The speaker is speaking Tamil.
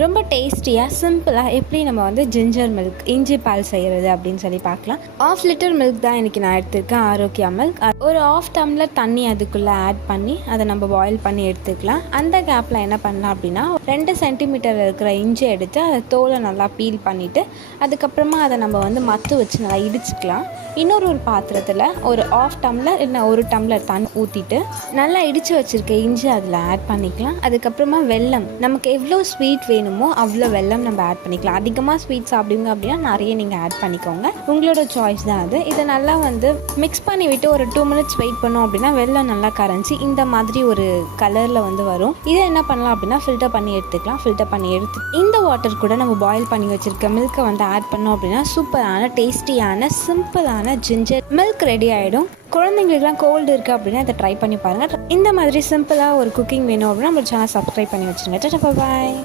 ரொம்ப டேஸ்டியாக சிம்பிளாக எப்படி நம்ம வந்து ஜிஞ்சர் மில்க் இஞ்சி பால் செய்கிறது அப்படின்னு சொல்லி பார்க்கலாம். 1/2 லிட்டர் மில்க் தான் இன்றைக்கி நான் எடுத்திருக்கேன். ஆரோக்கியா மில்க். ஒரு 1/2 டம்ளர் தண்ணி அதுக்குள்ளே ஆட் பண்ணி அதை நம்ம பாயில் பண்ணி எடுத்துக்கலாம். அந்த கேப்பில் என்ன பண்ணலாம் அப்படின்னா 2 சென்டிமீட்டர் இருக்கிற இஞ்சி எடுத்து அதை தோலை நல்லா பீல் பண்ணிவிட்டு அதுக்கப்புறமா அதை நம்ம வந்து மத்து வச்சு நல்லா இடிச்சுக்கலாம். இன்னொரு பாத்திரத்தில் ஒரு 1/2 டம்ளர் இல்லை 1 டம்ளர் தண்ணி ஊற்றிட்டு நல்லா இடித்து வச்சுருக்க இஞ்சி அதில் ஆட் பண்ணிக்கலாம். அதுக்கப்புறமா வெல்லம், நமக்கு எவ்வளோ ஸ்வீட் வேணுமோ அவ்வளோ வெல்லம் நம்ம ஆட் பண்ணிக்கலாம். அதிகமாக ஸ்வீட் சாப்பிடுவீங்க அப்படின்னா நிறைய நீங்கள் ஆட் பண்ணிக்கோங்க, உங்களோட சாய்ஸ் தான் அது. இதை நல்லா வந்து மிக்ஸ் பண்ணி விட்டு ஒரு 2 மினிட்ஸ் வெயிட் பண்ணோம் அப்படின்னா வெல்லம் நல்லா கரைஞ்சி இந்த மாதிரி ஒரு கலரில் வந்து வரும். இதை என்ன பண்ணலாம் அப்படின்னா ஃபில்டர் பண்ணி எடுத்துக்கலாம். ஃபில்டர் பண்ணி எடுத்து இந்த வாட்டர் கூட நம்ம பாயில் பண்ணி வச்சுருக்க மில்கை வந்து ஆட் பண்ணோம் அப்படின்னா சூப்பரான டேஸ்டியான சிம்பிளான ஜிஞ்சர் மில்க் ரெடி ஆகிடும். குழந்தைங்களுக்குலாம் கோல்டு இருக்குது அப்படின்னா இதை ட்ரை பண்ணி பாருங்கள். இந்த மாதிரி சிம்பிளாக ஒரு குக்கிங் வேணும் அப்படின்னா நம்ம சேனல் சப்ஸ்கிரைப் பண்ணி வச்சுருங்க. பாய்.